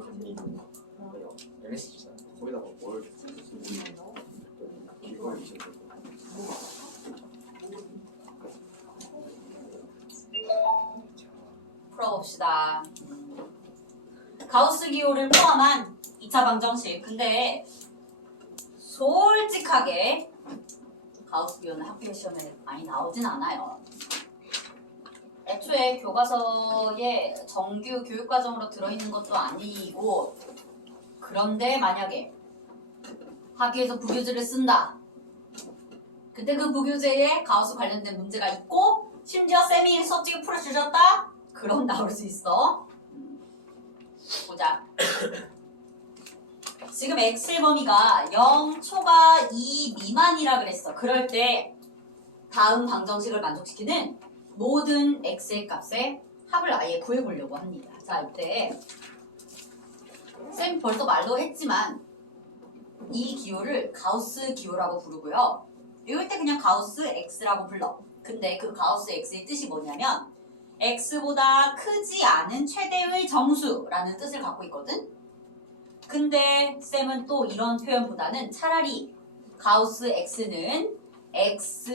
감이 뭐예요? MSG잖아. 거기다가 뭘 이걸 미쳤어. 풀어봅시다. 가우스 기호를 포함한 2차 방정식. 근데 솔직하게 가우스 기호는 학교 시험에 많이 나오진 않아요. 애초에 교과서에 정규 교육과정으로 들어있는 것도 아니고, 그런데 만약에 학교에서 부교재를 쓴다. 그때 그 부교재에 가우스 관련된 문제가 있고 심지어 쌤이 수업지게 풀어주셨다? 그럼 나올 수 있어. 보자. 지금 X의 범위가 0 초과 2 미만이라 그랬어. 그럴 때 다음 방정식을 만족시키는 모든 X의 값의 합을 아예 구해보려고 합니다. 자, 이때 쌤 벌써 말로 했지만 이 기호를 가우스 기호라고 부르고요. 이럴 때 그냥 가우스 X라고 불러. 근데 그 가우스 X의 뜻이 뭐냐면 X보다 크지 않은 최대의 정수라는 뜻을 갖고 있거든. 근데 쌤은 또 이런 표현보다는 차라리 가우스 X는 X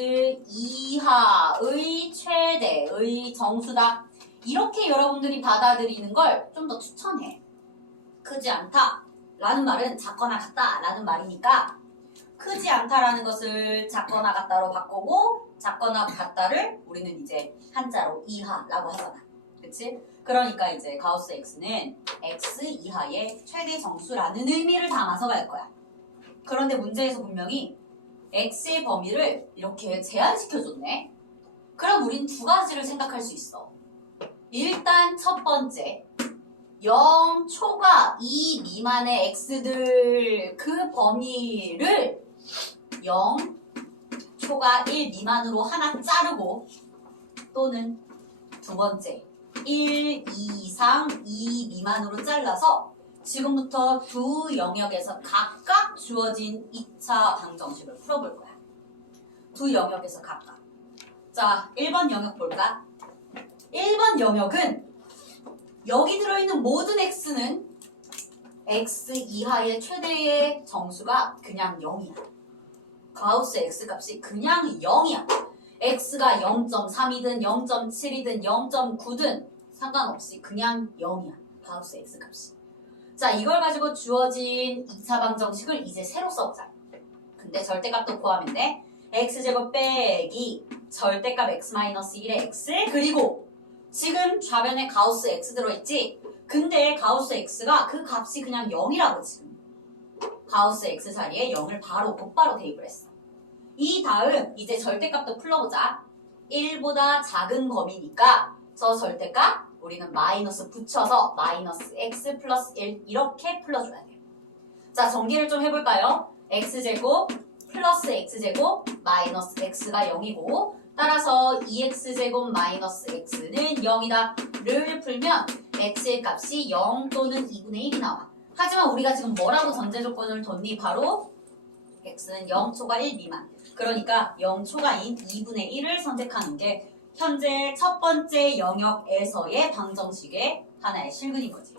이하의 최대의 정수다. 이렇게 여러분들이 받아들이는 걸 좀 더 추천해. 크지 않다 라는 말은 작거나 같다 라는 말이니까 크지 않다라는 것을 작거나 같다로 바꾸고 작거나 같다를 우리는 이제 한자로 이하라고 하잖아. 그치? 그러니까 이제 가우스 X는 X 이하의 최대 정수라는 의미를 담아서 갈 거야. 그런데 문제에서 분명히 X의 범위를 이렇게 제한시켜줬네. 그럼 우린 두 가지를 생각할 수 있어. 일단 첫 번째 0 초과 2 미만의 X들 그 범위를 0 초과 1 미만으로 하나 자르고 또는 두 번째 1 이상 2 미만으로 잘라서 지금부터 두 영역에서 각각 주어진 2차 방정식을 풀어볼 거야. 두 영역에서 각각. 자, 1번 영역 볼까? 1번 영역은 여기 들어있는 모든 X는 X 이하의 최대의 정수가 그냥 0이야. 가우스 X 값이 그냥 0이야. X가 0.3이든 0.7이든 0.9든 상관없이 그냥 0이야. 가우스 X 값이. 자, 이걸 가지고 주어진 2차 방정식을 이제 새로 써보자. 근데 절대값도 포함인데 X제곱 빼기 절대값 X-1의 X 그리고 지금 좌변에 가우스 X 들어있지? 근데 가우스 X가 그 값이 그냥 0이라고 지금. 가우스 X 자리에 0을 바로 곧바로 대입을 했어. 이 다음 이제 절대값도 풀어보자. 1보다 작은 범위니까 저 절대값 우리는 마이너스 붙여서 마이너스 x 플러스 1 이렇게 풀어줘야 돼요. 자, 정리를 좀 해볼까요? x제곱 플러스 x제곱 마이너스 x가 0이고 따라서 2x제곱 마이너스 x는 0이다 를 풀면 x의 값이 0 또는 2분의 1이 나와. 하지만 우리가 지금 뭐라고 전제 조건을 뒀니? 바로 x는 0초가 1 미만. 그러니까 0초가인 2분의 1을 선택하는 게 현재 첫 번째 영역에서의 방정식의 하나의 실근인 거지.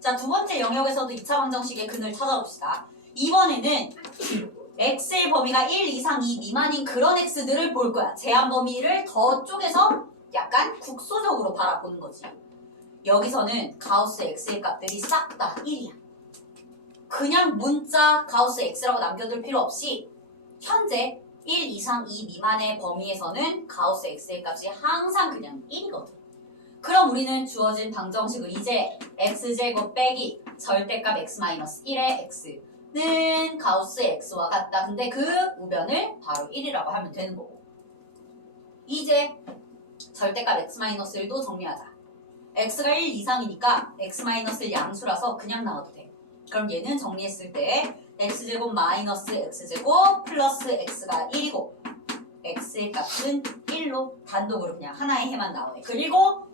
자, 두 번째 영역에서도 2차 방정식의 근을 찾아봅시다. 이번에는 x의 범위가 1 이상 2 미만인 그런 x들을 볼 거야. 제한 범위를 더 쪼개서 약간 국소적으로 바라보는 거지. 여기서는 가우스 x의 값들이 싹 다 1이야. 그냥 문자 가우스 x라고 남겨둘 필요 없이 현재 1 이상 2 미만의 범위에서는 가우스 x의 값이 항상 그냥 1이거든. 그럼 우리는 주어진 방정식을 이제 x제곱 빼기 절대값 x-1의 x는 가우스 x와 같다. 근데 그 우변을 바로 1이라고 하면 되는 거고. 이제 절대값 x-1도 정리하자. x가 1 이상이니까 x-1 양수라서 그냥 나와도 돼. 그럼 얘는 정리했을 때 x제곱 마이너스 x제곱 플러스 x가 1이고 x의 값은 1로 단독으로 그냥 하나의 해만 나오네. 그리고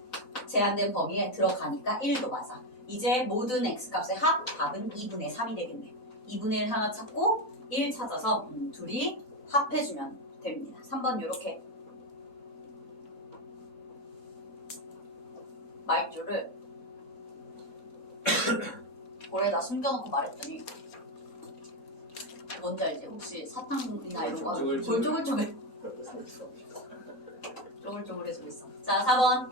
제한된 범위에 들어가니까 1도 맞아. 이제 모든 x값의 답은 2분의 3이 되겠네. 2분의 1 하나 찾고 1 찾아서 둘이 합해주면 됩니다. 3번 요렇게 말줄을 볼에다 숨겨놓고 말했더니 뭔지 알지? 혹시 사탕이나 이런 거 하면 볼 쪼글쪼글 쪼글쪼글해지고 있어. 자, 4번.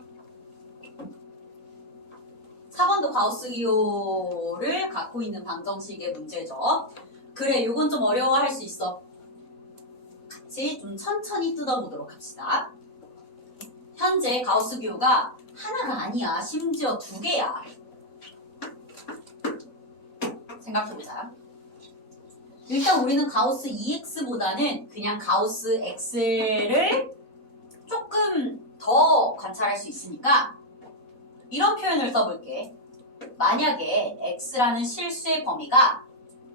4번도 가우스 기호를 갖고 있는 방정식의 문제죠. 그래, 이건 좀 어려워할 수 있어. 같이 좀 천천히 뜯어보도록 합시다. 현재 가우스 기호가 하나가 아니야. 심지어 2개야. 생각해보자. 일단 우리는 가우스 EX보다는 그냥 가우스 X를 조금 더 관찰할 수 있으니까 이런 표현을 써볼게. 만약에 X라는 실수의 범위가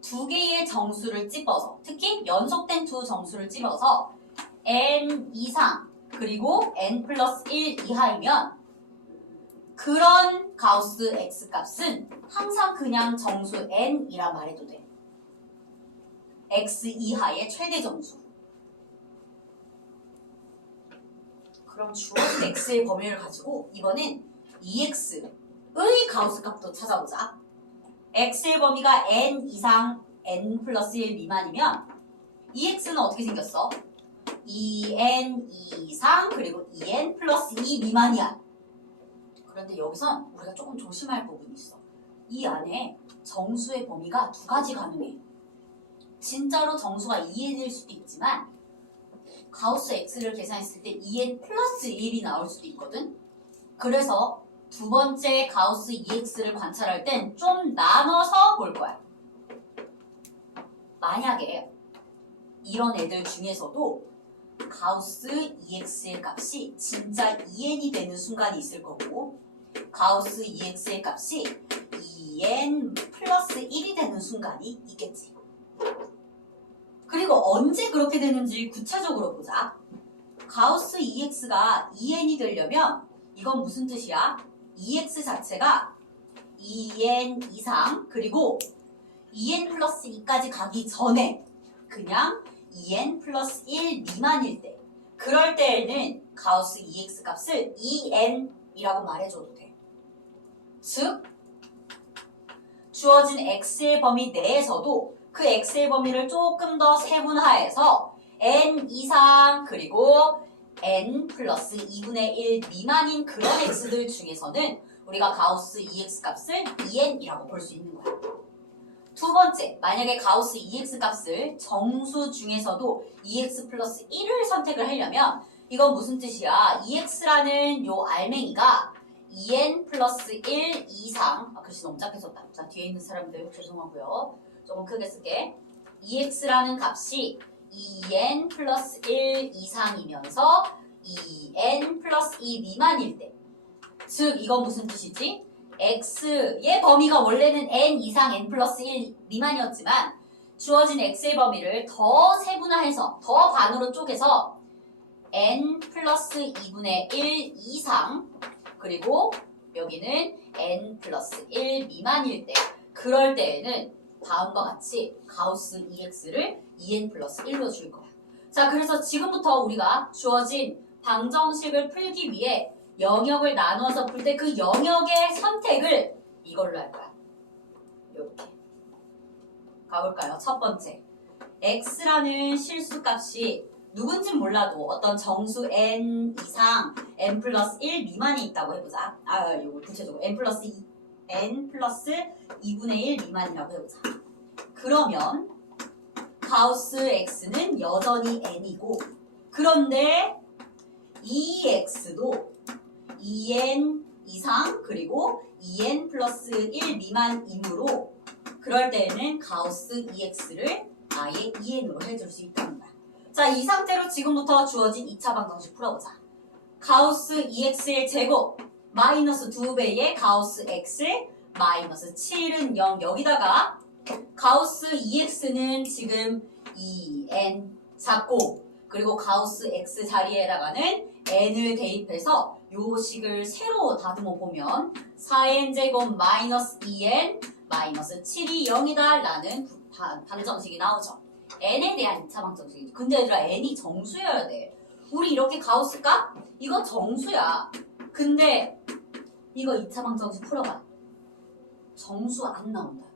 2개의 정수를 찝어서, 특히 연속된 2 정수를 찝어서 n 이상 그리고 n 플러스 1 이하이면 그런 가우스 X 값은 항상 그냥 정수 n이라 말해도 돼. X 이하의 최대 정수. 그럼 주어진 X의 범위를 가지고 이번엔 EX의 가우스 값도 찾아보자. X의 범위가 n 이상 n 플러스 1 미만이면 EX는 어떻게 생겼어? 2n 이상 그리고 2n 플러스 2 미만이야. 그런데 여기선 우리가 조금 조심할 부분이 있어. 이 안에 정수의 범위가 2가지 가능해. 진짜로 정수가 2n일 수도 있지만 가우스 X를 계산했을 때 2n 플러스 1이 나올 수도 있거든. 그래서 두 번째 가우스 EX를 관찰할 땐 좀 나눠서 볼 거야. 만약에 이런 애들 중에서도 가우스 EX의 값이 진짜 2n이 되는 순간이 있을 거고 가우스 EX의 값이 2n 플러스 1이 되는 순간이 있겠지. 그리고 언제 그렇게 되는지 구체적으로 보자. 가우스 EX가 2n이 되려면 이건 무슨 뜻이야? EX 자체가 2n 이상 그리고 2n 플러스 2까지 가기 전에 그냥 2n 플러스 1 미만일 때 그럴 때에는 가우스 EX 값을 2n이라고 말해줘도 돼. 즉 주어진 X의 범위 내에서도 그 X의 범위를 조금 더 세분화해서 n 이상 그리고 n 플러스 2분의 1 미만인 그런 X들 중에서는 우리가 가우스 EX 값을 2n이라고 볼 수 있는 거야. 두 번째, 만약에 가우스 EX 값을 정수 중에서도 EX 플러스 1을 선택을 하려면 이건 무슨 뜻이야? EX라는 요 알맹이가 2n 플러스 1 이상 글씨 너무 작게 썼다. 자, 뒤에 있는 사람들 죄송하고요. 조금 크게 쓸게. EX라는 값이 2n 플러스 1 이상이면서 2n 플러스 2 미만일 때 즉 이건 무슨 뜻이지? X의 범위가 원래는 n 이상 n 플러스 1 미만이었지만 주어진 X의 범위를 더 세분화해서 더 반으로 쪼개서 n 플러스 2분의 1 이상 그리고 여기는 n 플러스 1 미만일 때 그럴 때에는 다음과 같이 가우스 EX를 2n 플러스 1로 줄 거야. 자, 그래서 지금부터 우리가 주어진 방정식을 풀기 위해 영역을 나눠서 풀 때 그 영역의 선택을 이걸로 할 거야. 이렇게 가볼까요? 첫 번째, x라는 실수값이 누군진 몰라도 어떤 정수 n 이상 n 플러스 1 미만이 있다고 해보자. 이거 구체적으로 n 플러스 2분의 1 미만이라고 해보자. 그러면 가우스 x는 여전히 n이고 그런데 EX도 2n 이상 그리고 2n 플러스 1 미만이므로 그럴 때에는 가우스 EX를 아예 2n으로 해줄 수 있다는 거야. 자, 이 상태로 지금부터 주어진 2차 방정식 풀어보자. 가우스 EX의 제곱 마이너스 2배의 가우스 X 마이너스 7은 0 여기다가 가우스 EX는 지금 2n 잡고 그리고 가우스 X 자리에다가는 n을 대입해서 요 식을 세로 다듬어 보면 4n제곱 마이너스 2n 마이너스 7이 0이다 라는 방정식이 나오죠. n에 대한 2차 방정식이죠. 근데 얘들아 n이 정수여야 돼. 우리 이렇게 가우스 값? 이거 정수야. 근데 이거 2차 방정식 풀어봐. 정수 안 나온다.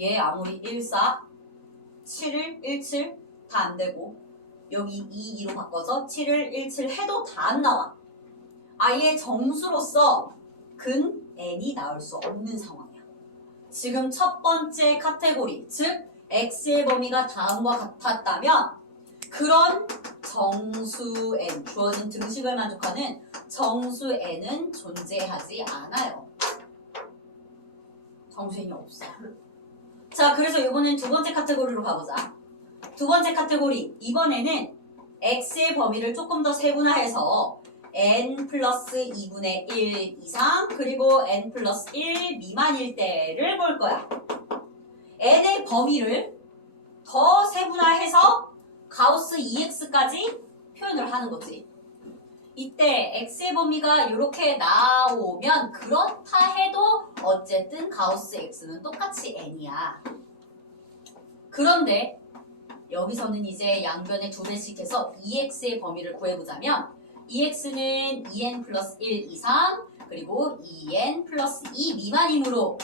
얘 아무리 14, 7을 17 다 안 되고 여기 2, 2로 바꿔서 7을 17 해도 다 안 나와. 아예 정수로서 근 n이 나올 수 없는 상황이야. 지금 첫 번째 카테고리, 즉 x의 범위가 다음과 같았다면 그런 정수 n, 주어진 등식을 만족하는 정수 n은 존재하지 않아요. 정수 n이 없어. 자, 그래서 이번엔 두 번째 카테고리로 가보자. 두 번째 카테고리, 이번에는 x의 범위를 조금 더 세분화해서 n 플러스 2분의 1 이상 그리고 n 플러스 1 미만일 때를 볼 거야. n의 범위를 더 세분화해서 가우스 EX까지 표현을 하는 거지. 이때 x의 범위가 이렇게 나오면 그렇다 해도 어쨌든 가우스 x는 똑같이 n이야. 그런데 여기서는 이제 양변에 두 배씩 해서 EX의 범위를 구해보자면 EX는 2n 플러스 1 이상 그리고 2n 플러스 2 미만이므로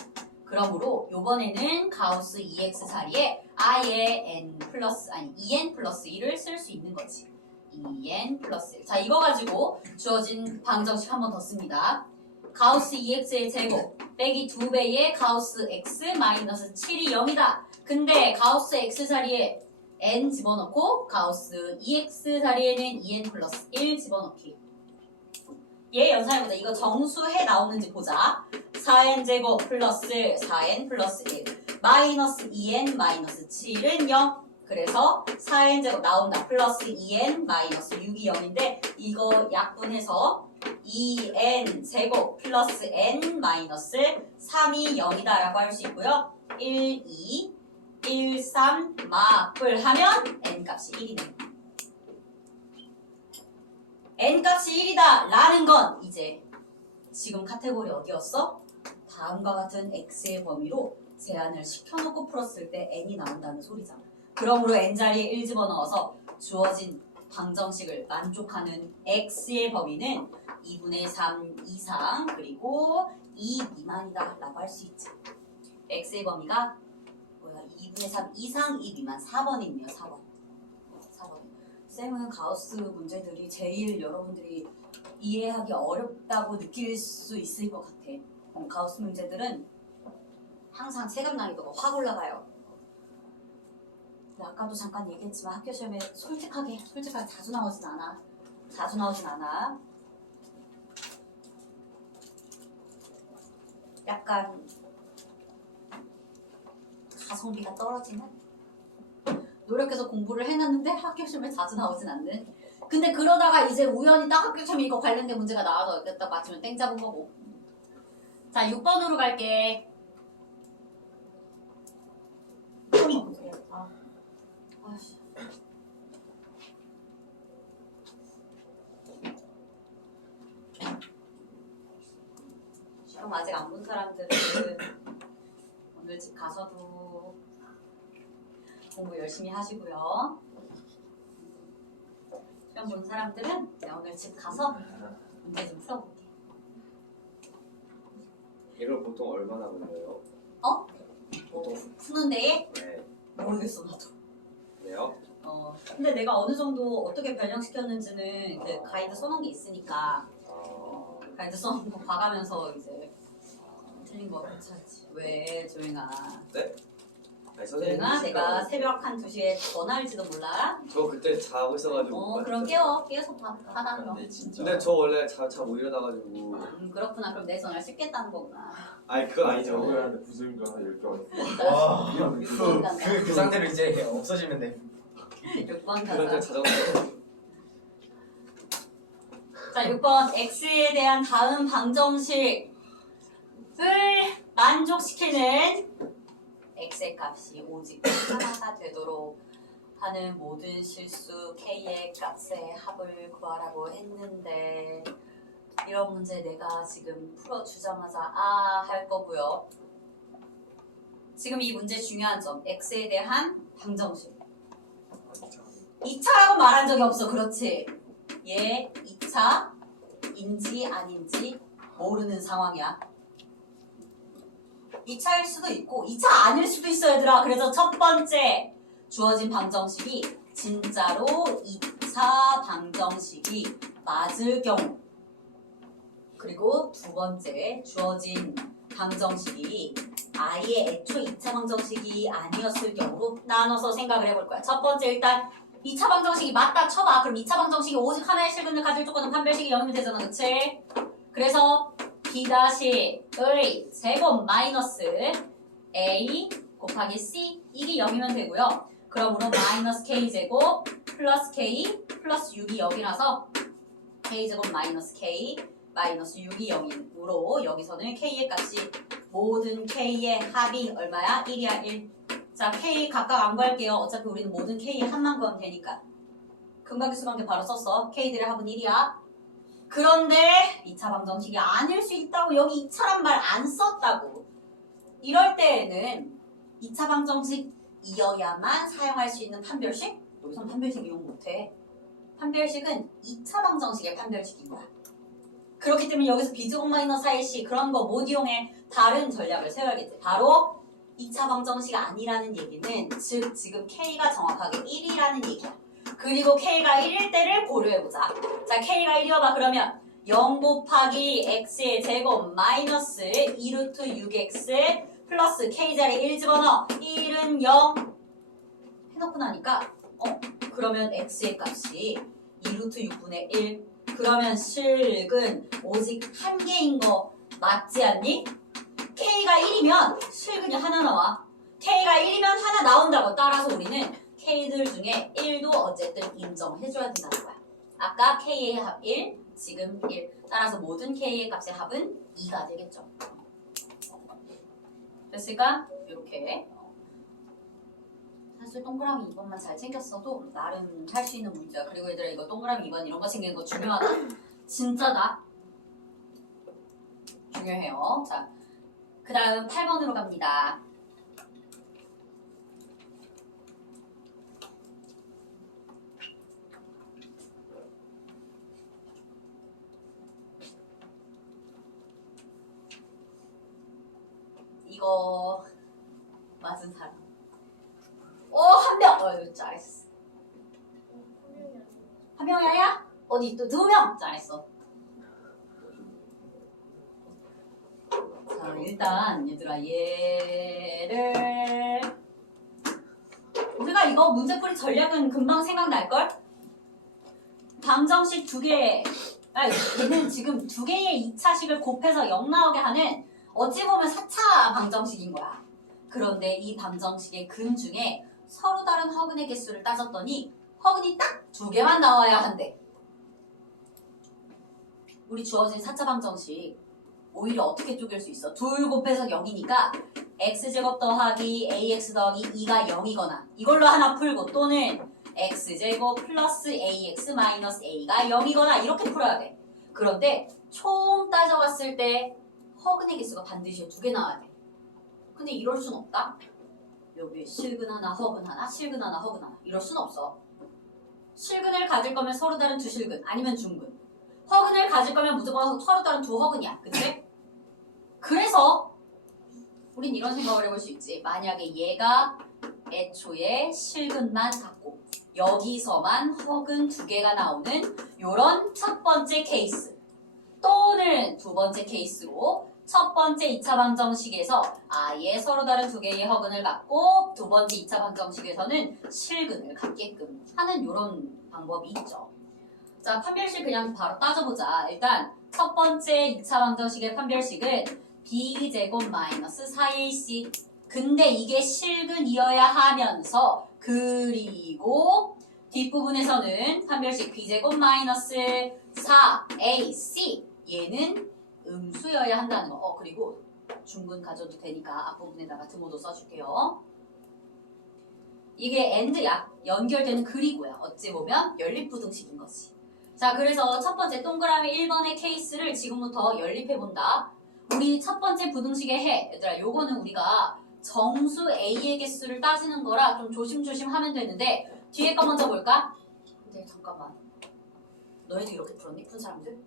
그러므로 이번에는 가우스 EX 자리에 아예 n 플러스 2n 플러스 1을 쓸 수 있는 거지. 2n 플러스 1. 자, 이거 가지고 주어진 방정식 한 번 더 씁니다. 가우스 EX의 제곱 빼기 2배의 가우스 X 마이너스 7이 0이다. 근데 가우스 X 자리에 n 집어넣고 가우스 EX 자리에는 2n 플러스 1 집어넣기. 얘 연산해보자. 이거 정수해 나오는지 보자. 4n 제곱 플러스 4n 플러스 1 마이너스 2n 마이너스 7은 0. 그래서 4n 제곱 나온다. 플러스 2n 마이너스 6이 0인데 이거 약분해서 2n 제곱 플러스 n 마이너스 3이 0이다 라고 할 수 있고요. 1, 2, 1, 3 마플 하면 n 값이 1이네. n 값이 1이다 라는 건 이제 지금 카테고리 어디였어? 다음과 같은 x의 범위로 제한을 시켜놓고 풀었을 때 n이 나온다는 소리잖아. 그러므로 n 자리에 1 집어넣어서 주어진 방정식을 만족하는 x의 범위는 2분의 3 이상 그리고 2 미만이다 라고 할 수 있지. x의 범위가 뭐야? 2분의 3 이상 2 미만 4번이네요. 4번. 쌤은 가우스 문제들이 제일 여러분들이 이해하기 어렵다고 느낄 수 있을 것 같아. 가우스 문제들은 항상 체감 난이도가 확 올라가요. 근데 아까도 잠깐 얘기했지만 학교 시험에 솔직하게 자주 나오진 않아. 약간 가성비가 떨어지는? 노력해서 공부를 해놨는데 학교 시험에 자주 나오진 않는. 근데 그러다가 이제 우연히 딱 학교 시험에 이거 관련된 문제가 나와서 딱 맞추면 땡 잡은 거고. 자, 6번으로 갈게. 아씨. 시험 아직 안 본 사람들은 오늘 집 가서도 공부 열심히 하시고요. 시험 본 사람들은 내가 오늘 집 가서 문제 좀 풀어볼게. 이걸 보통 얼마나 걸려요? 어? 푸는 데에? 네. 모르겠어 나도. 왜요? 근데 내가 어느 정도 어떻게 변형시켰는지는 그 가이드 써놓은 게 있으니까 가이드 써놓은 거 봐가면서 이제 틀린 거 괜찮지. 왜 조용아? 네? 아니, 조용아 내가 새벽 한 2시에 전화할지도 몰라. 저 그때 자고 있어가지고. 그럼 깨워서 받아 그럼. 근데 진짜 근데 저 원래 잘 못 일어나가지고. 그렇구나. 그럼 내 전화를 씹겠다는 거구나. 아니 그건 아니죠. 억울한데 부수임도 하나 10개 왔어. 그 상태로 이제 없어지면 돼. 6번 그럴 때 가자. 자전거. 자, 6번 x에 대한 다음 방정식을 만족시키는 x의 값이 오직 하나가 되도록 하는 모든 실수 k의 값의 합을 구하라고 했는데 이런 문제 내가 지금 풀어주자마자 할 거고요. 지금 이 문제 중요한 점 x에 대한 방정식 2차라고 말한 적이 없어. 그렇지? 얘 2차인지 아닌지 모르는 상황이야. 2차일 수도 있고 2차 아닐 수도 있어 얘들아. 그래서 첫 번째 주어진 방정식이 진짜로 2차 방정식이 맞을 경우, 그리고 두 번째 주어진 방정식이 아예 애초 2차 방정식이 아니었을 경우로 나눠서 생각을 해볼 거야. 첫 번째 일단 2차 방정식이 맞다 쳐봐. 그럼 2차 방정식이 오직 하나의 실근을 가질 조건은 판별식이 0이면 되잖아. 그치? 그래서 B-의 제곱 마이너스 A 곱하기 C 이게 0이면 되고요. 그러므로 마이너스 K제곱 플러스 K 플러스 6이 0이라서 K제곱 마이너스 K 마이너스 6이 0이므로 여기서는 K의 값이 모든 K의 합이 얼마야? 1이야 1. 자, K 각각 안 구할게요. 어차피 우리는 모든 K의 합만 구하면 되니까. 근각의 관계 바로 썼어. K들의 합은 1이야. 그런데 2차 방정식이 아닐 수 있다고 여기 2차란 말 안 썼다고. 이럴 때에는 2차 방정식이어야만 사용할 수 있는 판별식? 여기선 판별식 이용 못해. 판별식은 2차 방정식의 판별식인 거야. 그렇기 때문에 여기서 B제곱 마이너스 4AC 그런 거 못 이용해. 다른 전략을 세워야겠지. 바로 2차 방정식 아니라는 얘기는 즉 지금 K가 정확하게 1이라는 얘기야. 그리고 K가 1일 때를 고려해보자. 자, K가 1이어봐. 그러면 0 곱하기 X의 제곱 마이너스 2루트 6X 플러스 K자리에 1 집어넣어. 1은 0 해놓고 나니까 그러면 X의 값이 2루트 6분의 1. 그러면 실근 오직 한 개인 거 맞지 않니? K가 1이면 실근이 하나 나와. K가 1이면 하나 나온다고. 따라서 우리는 K들 중에 1도 어쨌든 인정해줘야 된다는 거야. 아까 K의 합 1, 지금 1. 따라서 모든 K의 값의 합은 2가 되겠죠. 됐을까? 이렇게. 사실 동그라미 2번만 잘 챙겼어도 나름 할 수 있는 문제야. 그리고 얘들아 이거 동그라미 2번 이런 거 챙기는 거 중요하다. 진짜다. 중요해요. 자, 그 다음 8번으로 갑니다. 이거 맞은 사람. 한 명! 이거 잘했어. 한 명이 아니야? 어디 또 2명? 잘했어. 자, 일단 얘들아 얘를 우리가 이거 문제풀이 전략은 금방 생각날걸? 방정식 2개 얘는 지금 2개의 2차식을 곱해서 0 나오게 하는 어찌 보면 4차 방정식인 거야. 그런데 이 방정식의 근 중에 서로 다른 허근의 개수를 따졌더니 허근이 딱 2개만 나와야 한대. 우리 주어진 4차 방정식 오히려 어떻게 쪼갤 수 있어? 2 곱해서 0이니까 x제곱 더하기 ax 더하기 2가 0이거나 이걸로 하나 풀고 또는 x제곱 플러스 ax 마이너스 a가 0이거나 이렇게 풀어야 돼. 그런데 총 따져봤을 때 허근의 개수가 반드시 2개 나와야 돼. 근데 이럴 순 없다. 여기 실근 하나, 허근 하나, 실근 하나, 허근 하나. 이럴 순 없어. 실근을 가질 거면 서로 다른 2실근 아니면 중근. 허근을 가질 거면 무조건 서로 다른 2허근이야. 그치? 그래서 우린 이런 생각을 해볼 수 있지. 만약에 얘가 애초에 실근만 갖고 여기서만 허근 2개가 나오는 요런 첫 번째 케이스 또는 두 번째 케이스로 첫 번째 2차 방정식에서 아예 서로 다른 2개의 허근을 갖고 두 번째 2차 방정식에서는 실근을 갖게끔 하는 요런 방법이 있죠. 자, 판별식 그냥 바로 따져보자. 일단 첫 번째 2차 방정식의 판별식은 b제곱 마이너스 4ac. 근데 이게 실근이어야 하면서 그리고 뒷부분에서는 판별식 b제곱 마이너스 4ac 얘는 음수여야 한다는 거. 그리고 중근 가져도 되니까 앞부분에다가 드모도 써줄게요. 이게 AND야. 연결되는 글이고요. 어찌 보면 연립부등식인 거지. 자, 그래서 첫 번째 동그라미 1번의 케이스를 지금부터 연립해본다. 우리 첫 번째 부등식의 해. 얘들아, 요거는 우리가 정수 A의 개수를 따지는 거라 좀 조심조심 하면 되는데 뒤에 거 먼저 볼까? 근데 잠깐만. 너희도 이렇게 풀었니? 푼 사람들?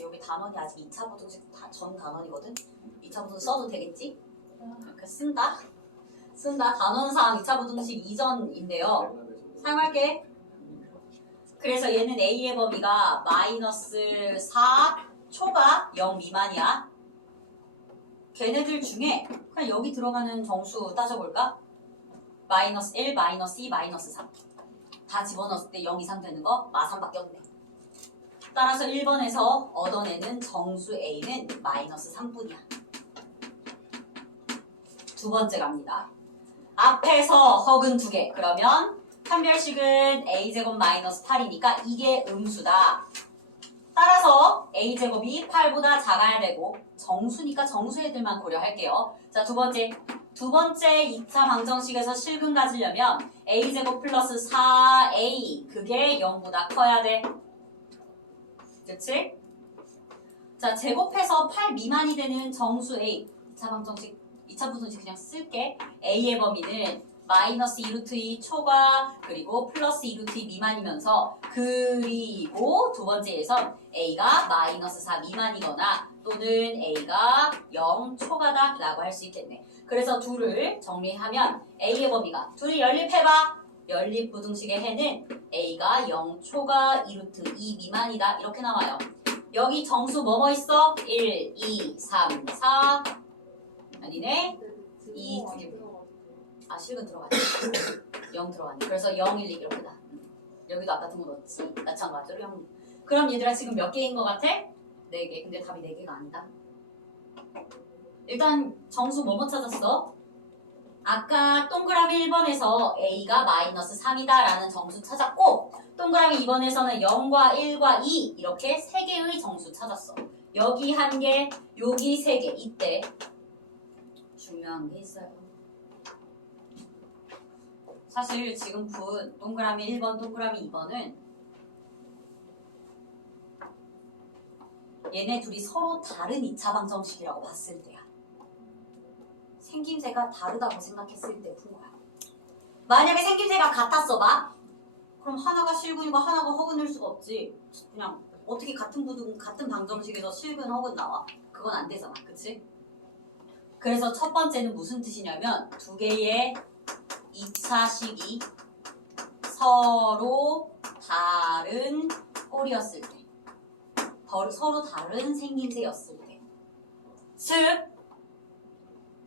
여기 단원이 아직 2차 부등식 전 단원이거든? 2차 부등식 써도 되겠지? 이렇게 쓴다. 단원상 2차 부등식 이전인데요. 사용할게. 그래서 얘는 A의 범위가 마이너스 4 초가 0 미만이야. 걔네들 중에 그냥 여기 들어가는 정수 따져볼까? 마이너스 1, 마이너스 2, 마이너스 3. 다 집어넣었을 때 0 이상 되는 거 마3밖에 없네. 따라서 1번에서 얻어내는 정수 A는 마이너스 3뿐이야. 두 번째 갑니다. 앞에서 허근 2개. 그러면 판별식은 A제곱 마이너스 8이니까 이게 음수다. 따라서 A제곱이 8보다 작아야 되고 정수니까 정수 애들만 고려할게요. 자, 두 번째 2차 방정식에서 실근 가지려면 A제곱 플러스 4A 그게 0보다 커야 돼. 그치? 자, 제곱해서 8 미만이 되는 정수 A 2차 부등식 그냥 쓸게. A의 범위는 마이너스 2루트 2 초과 그리고 플러스 2루트 2 미만이면서 그리고 두 번째에선 A가 마이너스 4 미만이거나 또는 A가 0 초과다 라고 할 수 있겠네. 그래서 둘을 정리하면 A의 범위가 둘이 연립해봐. 연립 부등식의 해는 A가 0 초과 2루트 2 미만이다 이렇게 나와요. 여기 정수 뭐뭐 있어? 1, 2, 3, 4 아니네 2, 2개 아 실근 들어갔네 0 들어갔네. 그래서 0, 1, 2 이렇게 다 여기도 아까 등호 넣었지. 마찬가지로 0. 그럼 얘들아 지금 몇 개인 것 같아? 4개. 근데 답이 4개가 아니다. 일단 정수 뭐뭐 찾았어? 아까 동그라미 1번에서 A가 마이너스 3이다 라는 정수 찾았고 동그라미 2번에서는 0과 1과 2 이렇게 3개의 정수 찾았어. 여기 1개, 여기 3개. 이때 중요한 게 있어요. 사실 지금 푼 동그라미 1번, 동그라미 2번은 얘네 둘이 서로 다른 2차 방정식이라고 봤을 때야. 생김새가 다르다고 생각했을 때 푼 거야. 만약에 생김새가 같았어 봐. 그럼 하나가 실근이고 하나가 허근일 수가 없지. 그냥 어떻게 같은 방정식에서 실근, 허근 나와. 그건 안 되잖아. 그치? 그래서 첫 번째는 무슨 뜻이냐면 두 개의 2차식이 서로 다른 꼴이었을 때 서로 다른 생김새였을 때 즉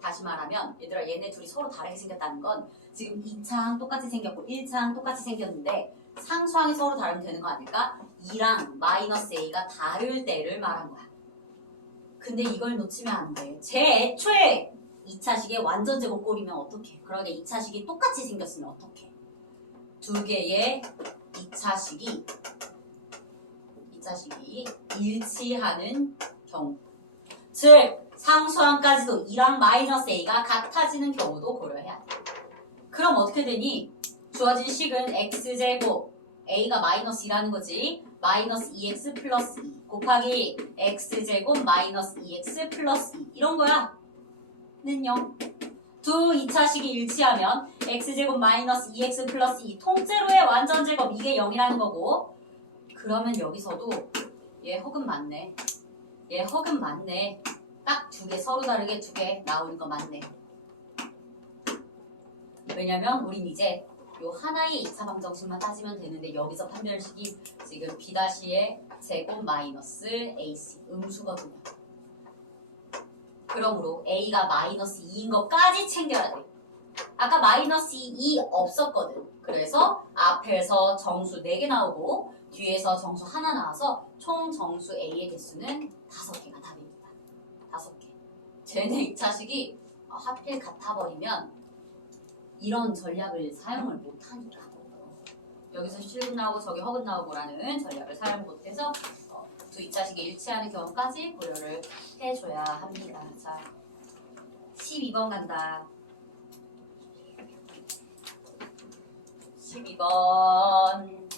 다시 말하면 얘들아 얘네 둘이 서로 다르게 생겼다는 건 지금 2차항 똑같이 생겼고 1차항 똑같이 생겼는데 상수항이 서로 다르면 되는 거 아닐까? 2랑 마이너스 A가 다를 때를 말한 거야. 근데 이걸 놓치면 안 돼. 애초에 2차식의 완전 제곱 꼴이면 어떡해? 그러게 2차식이 똑같이 생겼으면 어떡해? 두 개의 2차식이 일치하는 경우 즉 상수항까지도 2랑 마이너스 A가 같아지는 경우도 고려해야 돼. 그럼 어떻게 되니? 주어진 식은 x제곱 A가 마이너스 2라는 거지. 마이너스 2x 플러스 2 곱하기 x제곱 마이너스 2x 플러스 2 이런 거야. 는 0. 두 2차식이 일치하면 x제곱 마이너스 2x 플러스 2 통째로의 완전 제곱 이게 0이라는 거고 그러면 여기서도 얘 허근 맞네. 딱 두 개 서로 다르게 두 개 나오는 거 맞네. 왜냐면 우린 이제 요 하나의 2차 방정식만 따지면 되는데 여기서 판별식이 지금 B-의 제곱 마이너스 AC 음수거든요. 그러므로 A가 마이너스 2인 것까지 챙겨야 돼. 아까 마이너스 2 없었거든. 그래서 앞에서 정수 4개 나오고 뒤에서 정수 하나 나와서 총 정수 A의 개수는 5개가 답입니다. 5개. 쟤네 2차식이 하필 같아버리면 이런 전략을 사용을 못하니까 여기서 실근 나오고 저기 허근 나오고라는 전략을 사용 못해서 두 2차식이 일치하는 경우까지 고려를 해줘야 합니다. 자, 12번 간다. 12번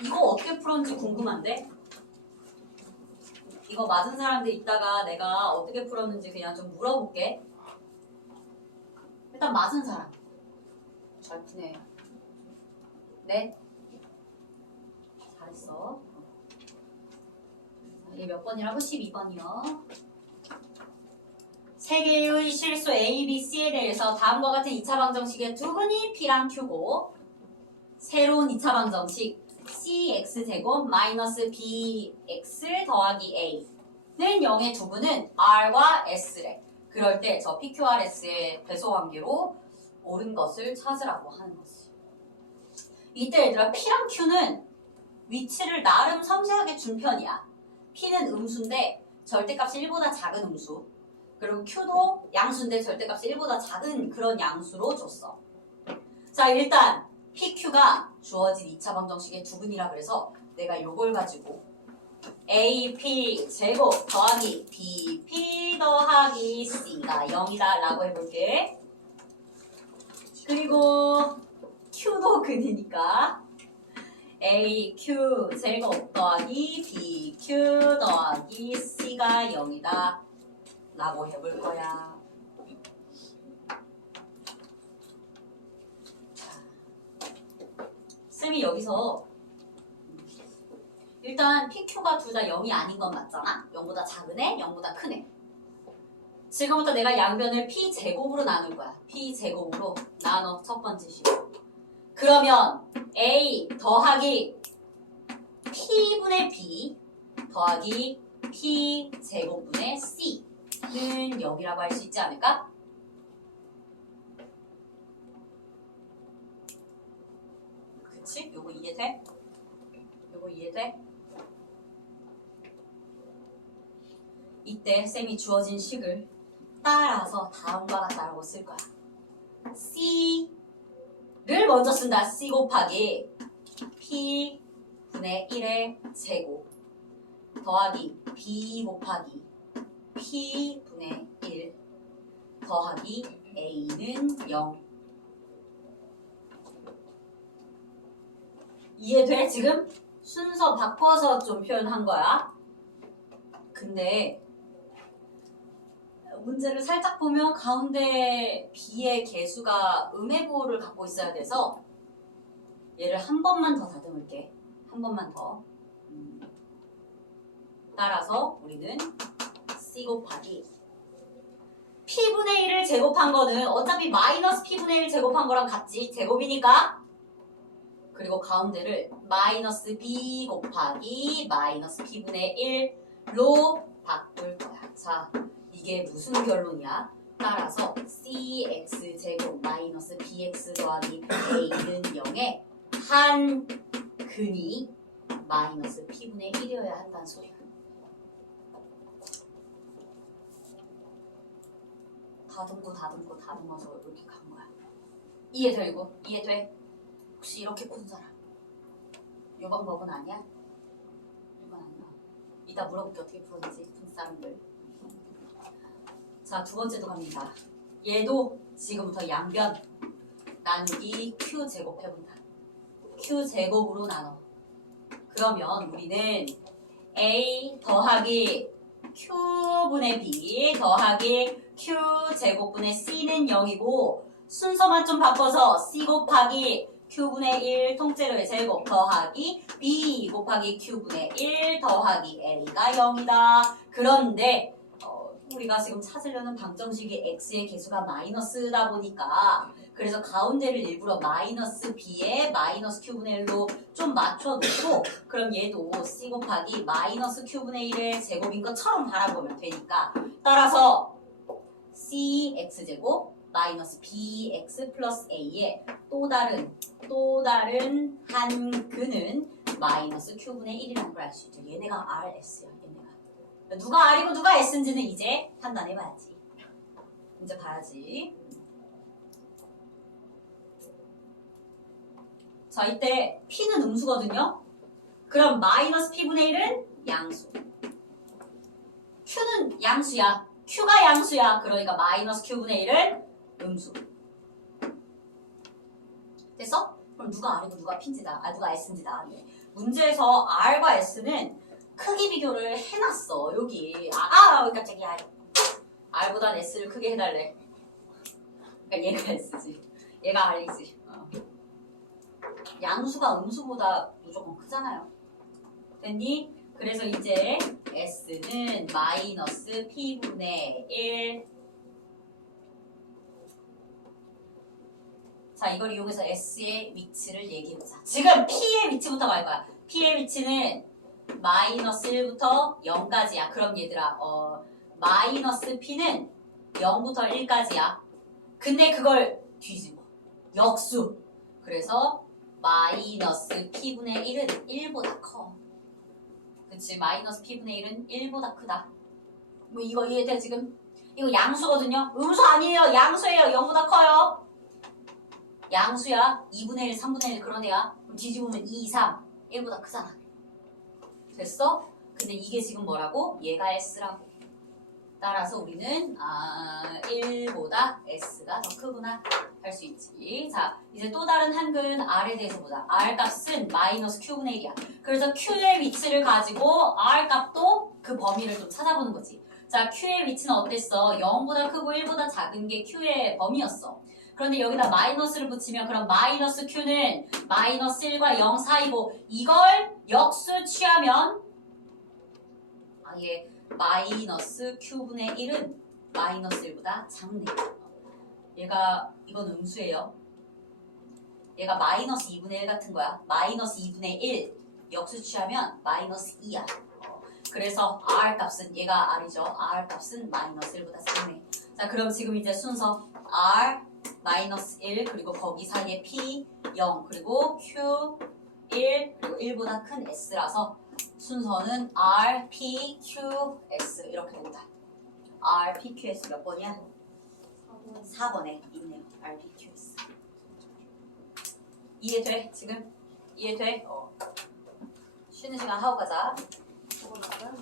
이거 어떻게 풀었는지 궁금한데? 이거 맞은 사람들 있다가 내가 어떻게 풀었는지 그냥 좀 물어볼게. 일단 맞은 사람 잘 푸네. 네. 잘했어. 이게 몇 번이라고? 12번이요. 세 개의 실수 A, B, C에 대해서 다음과 같은 2차 방정식의 두분이 P랑 Q고 새로운 2차 방정식 CX제곱 마이너스 BX 더하기 A는 0의 두분은 R과 S래. 그럴 때 저 PQRS의 배소관계로 옳은 것을 찾으라고 하는 거지. 이때 얘들아 P랑 Q는 위치를 나름 섬세하게 준 편이야. P는 음수인데 절대값이 1보다 작은 음수. 그리고 Q도 양수인데 절대값이 1보다 작은 그런 양수로 줬어. 자, 일단 PQ가 주어진 2차 방정식의 두분이라 그래서 내가 요걸 가지고 AP 제곱 더하기 BP 더하기 C가 0이다 라고 해볼게. 그리고 Q도 근이니까 AQ 제곱 더하기 BQ 더하기 C가 0이다 라고 해볼 거야. 쌤이 여기서 일단 PQ가 둘 다 0이 아닌 건 맞잖아? 0보다 작은 애, 0보다 큰 애. 지금부터 내가 양변을 P제곱으로 나눌 거야. P제곱으로 나눠 첫 번째 식으로. 그러면 A 더하기 P분의 B 더하기 P제곱분의 C는 0이라고 할 수 있지 않을까? 그치? 요거 이해돼? 요거 이해돼? 이때 쌤이 주어진 식을 따라서 다음과 같다라고 쓸 거야. C를 먼저 쓴다. C 곱하기 P분의 1의 제곱 더하기 B 곱하기 P분의 1 더하기 A는 0. 이해돼? 지금 순서 바꿔서 좀 표현한 거야. 근데 문제를 살짝 보면 가운데 B의 개수가 음해보호를 갖고 있어야 돼서 얘를 한 번만 더 다듬을게. 한 번만 더. 따라서 우리는 C 곱하기 P분의 1을 제곱한 거는 어차피 마이너스 P분의 1 제곱한 거랑 같지. 제곱이니까. 그리고 가운데를 마이너스 B 곱하기 마이너스 P분의 1로 바꿀 거야. 자, 이게 무슨 결론이야? 따라서 CX제곱 마이너스 BX 더하기 A는 0에 한 근이 마이너스 P분의 1이어야 한다는 소리야. 다듬어서 이렇게 간 거야. 이해돼 이거? 이해돼? 혹시 이렇게 푼 사람? 이 방법은 아니야? 이건 아니야. 이따 물어볼게 어떻게 풀었는지 푼 사람들. 자, 두 번째도 갑니다. 얘도 지금부터 양변 나누기 Q제곱 해본다. Q제곱으로 나눠. 그러면 우리는 A 더하기 Q분의 B 더하기 Q제곱분의 C는 0이고 순서만 좀 바꿔서 C 곱하기 Q분의 1 통째로의 제곱 더하기 B 곱하기 Q분의 1 더하기 A가 0이다. 그런데 우리가 지금 찾으려는 방정식이 X의 개수가 마이너스다 보니까 그래서 가운데를 일부러 마이너스 B에 마이너스 Q분의 1로 좀 맞춰놓고 그럼 얘도 C 곱하기 마이너스 Q분의 1의 제곱인 것처럼 바라보면 되니까 따라서 CX제곱 마이너스 BX 플러스 A의 또 다른 한 근은 마이너스 Q분의 1이라는 걸 알 수 있죠. 얘네가 RS야. 얘네가. 누가 R이고 누가 S인지는 이제 판단해봐야지. 이제 봐야지. 자, 이때 P는 음수거든요. 그럼 마이너스 P분의 1은 양수. Q는 양수야. Q가 양수야. 그러니까 마이너스 Q분의 1은 음수. 됐어? 그럼 누가 R이고 누가 P인지다. 누가 S인지다. 네. 문제에서 R과 S는 크기 비교를 해놨어. 여기. 깜짝이야. R보단 S를 크게 해달래. 그러니까 얘가 S지. 얘가 R이지. 양수가 음수보다 무조건 크잖아요. 됐니? 그래서 이제 S는 마이너스 P분의 1. 자, 이걸 이용해서 S의 위치를 얘기해보자. 지금 P의 위치부터 갈 거야. P의 위치는 마이너스 1부터 0까지야. 그럼 얘들아, 마이너스 P는 0부터 1까지야. 근데 그걸 뒤집어. 역수. 그래서 마이너스 P분의 1은 1보다 커. 그치? 마이너스 P분의 1은 1보다 크다. 뭐 이거 이해돼 지금? 이거 양수거든요? 음수 아니에요. 양수예요. 0보다 커요. 양수야. 2분의 1, 3분의 1 그런 애야. 그럼 뒤집으면 2, 3. 1보다 크잖아. 됐어? 근데 이게 지금 뭐라고? 얘가 S라고. 따라서 우리는 1보다 S가 더 크구나 할 수 있지. 자, 이제 또 다른 한근 R에 대해서 보자. R 값은 마이너스 Q분의 1이야. 그래서 Q의 위치를 가지고 R 값도 그 범위를 좀 찾아보는 거지. 자, Q의 위치는 어땠어? 0보다 크고 1보다 작은 게 Q의 범위였어. 그런데 여기다 마이너스를 붙이면 그럼 마이너스 Q는 마이너스 1과 0 사이고 이걸 역수 취하면 얘 마이너스 Q분의 1은 마이너스 1보다 작네. 이건 음수예요. 얘가 마이너스 2분의 1 같은 거야. 마이너스 2분의 1 역수 취하면 마이너스 2야. 그래서 R 값은 얘가 R이죠. R 값은 마이너스 1보다 작네. 자, 그럼 지금 이제 순서 R 마이너스 1 그리고 거기 사이에 P 0 그리고 Q 1 그리고 1보다 큰 S라서 순서는 R, P, Q, S 이렇게 된다. R, P, Q, S 몇 번이야? 4번에 있네요. R, P, Q, S. 이해돼? 지금? 이해돼? 쉬는 시간 하고 가자. 저거 나가요?